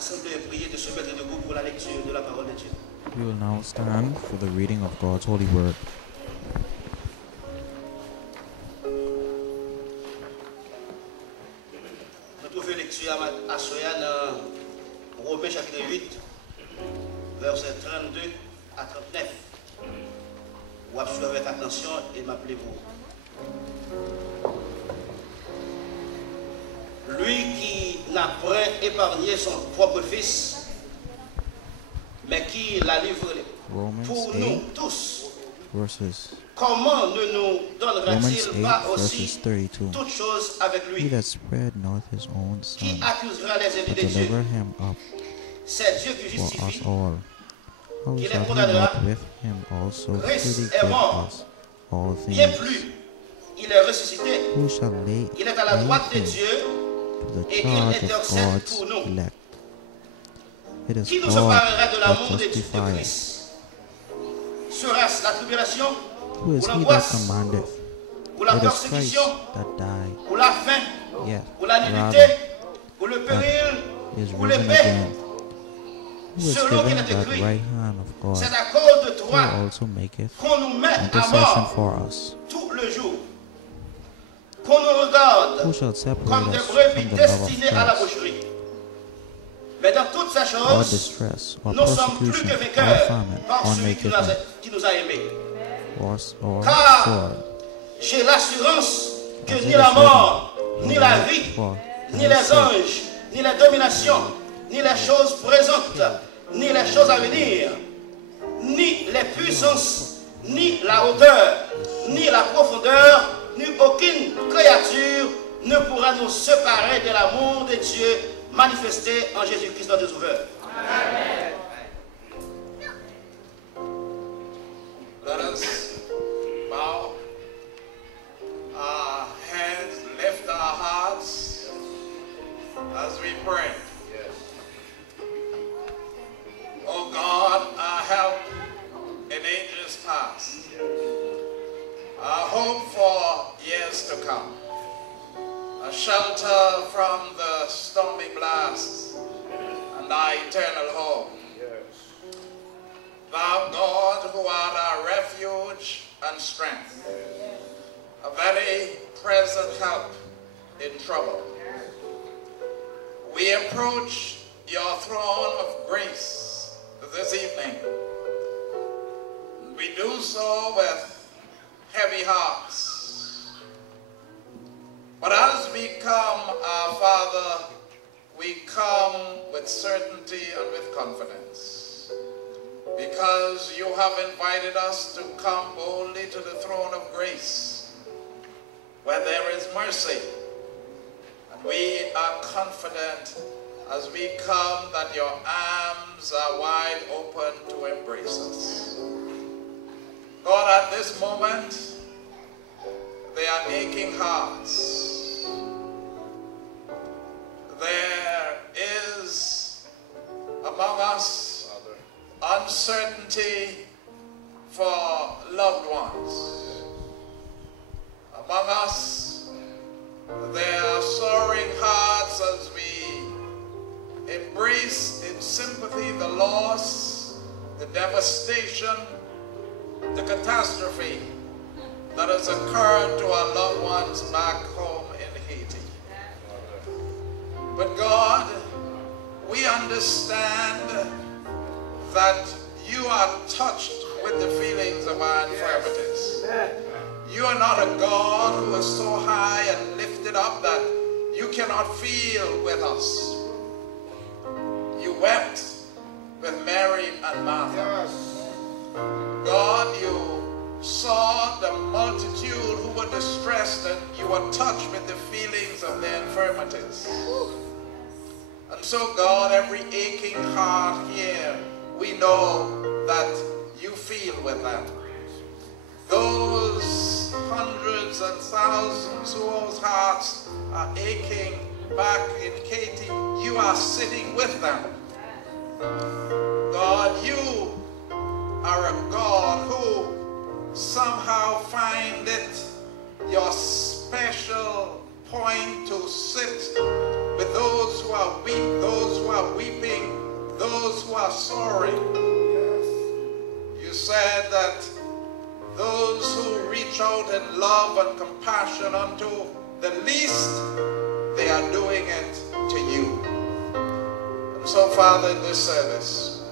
Assemblée et prier de se mettre debout pour la lecture de la parole de Dieu. We will now stand for the reading of God's holy word. Nous trouvons lecture à Soya dans Romains chapitre 8, versets 32 à 39. Vous suivez avec attention et m'appelez-vous. Lui qui n'a point épargné son propre fils, mais qui l'a livré pour nous tous. Comment ne nous donnera-t-il pas aussi toutes choses avec lui? Qui accusera les élus de Dieu? C'est Dieu qui justifie, qui les condamnera. Christ est mort. Bien plus, il est ressuscité. Il est à la droite de Dieu et il intercède pour nous. Qui nous séparera de l'amour de Christ? Sera-ce la tribulation, ou l'angoisse, ou la persécution, ou la faim, ou la nudité, ou le péril, ou l'épée? Selon qu'il est écrit, c'est à cause de toi qu'on nous met à mort tout le jour, qu'on nous regarde comme des brebis destinées à la boucherie. Mais dans toutes ces choses, nous sommes plus que vainqueurs par celui qui nous a aimés. Car j'ai l'assurance que ni la mort, ni la vie, ni les anges, ni les dominations, ni les choses présentes, ni les choses à venir, ni les puissances, ni la hauteur, ni la profondeur, ni aucune créature ne pourra nous séparer de l'amour de Dieu manifesté en Jésus-Christ notre Sauveur. Amen. Let us bow our heads, lift our hearts as we pray. Yes. Oh God, our help in ages past, our hope for years to come, a shelter from the stormy blasts, and our eternal home. Yes. Thou God, who art our refuge and strength, a very present help in trouble. We approach your throne of grace this evening. We do so with heavy hearts. But as we come, our Father, we come with certainty and with confidence, because you have invited us to come boldly to the throne of grace, where there is mercy. And we are confident as we come that your arms are wide open to embrace us. God, at this moment, they are aching hearts. There is among us uncertainty for loved ones. Among us, there are soaring hearts as we embrace in sympathy the loss, the devastation, the catastrophe that has occurred to our loved ones back home in Haiti. But God, we understand that you are touched with the feelings of our infirmities. You are not a God who is so high and lifted up that you cannot feel with us. You wept with Mary and Martha. God, you saw the multitude who were distressed, and you were touched with the feelings of their infirmities. And so, God, every aching heart here, we know that you feel with them. Those hundreds and thousands whose hearts are aching back in Haiti, you are sitting with them. God, you are a God who somehow find it your special point to sit with those who are weak, those who are weeping are soaring. You said that those who reach out in love and compassion unto the least, they are doing it to you. And so, Father, in this service,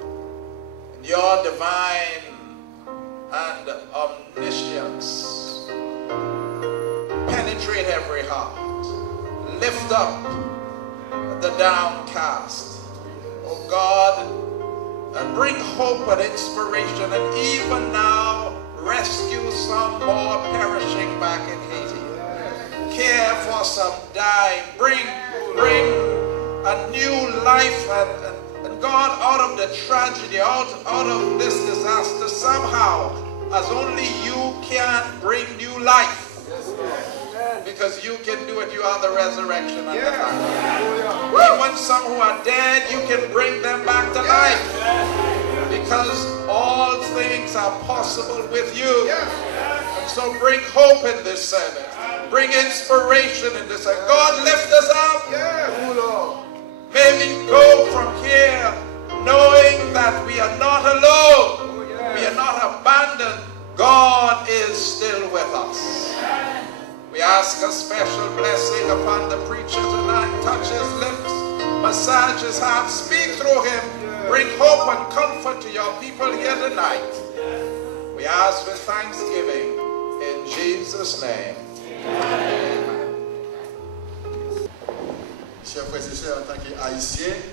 in your divine and omniscience, penetrate every heart. Lift up the downcast, oh God, and bring hope and inspiration, and even now rescue some more perishing back in Haiti. Care for some dying. Bring a new life and God, out of the tragedy, out of this disaster, somehow, as only you can bring new life. Because you can do it. You are the resurrection and the life. Even some who are dead, you can bring them back to life. Because all things are possible with you. And so bring hope in this service. Bring inspiration in this service. God, lift us up. May we go from here knowing that we are not alone. We are not abandoned. God is still with us. We ask a special blessing upon the preacher tonight. Touch his lips, massage his heart, speak through him. Bring hope and comfort to your people here tonight. We ask with thanksgiving in Jesus' name. Amen.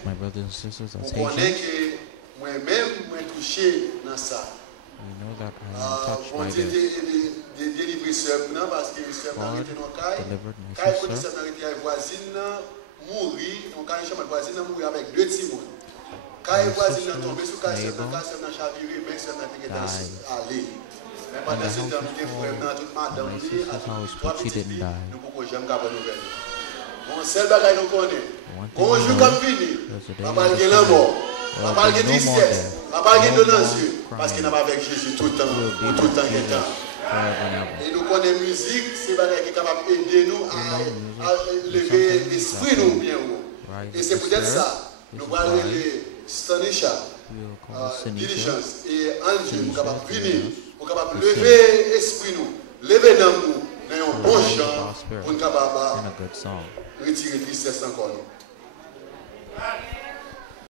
My brothers and sisters, as Haitians, we know that I am touched by this. God delivered my sister. And the house was full, and my sister's house, but she didn't die. One thing I know, there's a day in the future, there will be no more death, no more crying. We will be with Jesus forever and ever. Music is something that will rise the spirit, this is why we will call Sinisha, in a good song.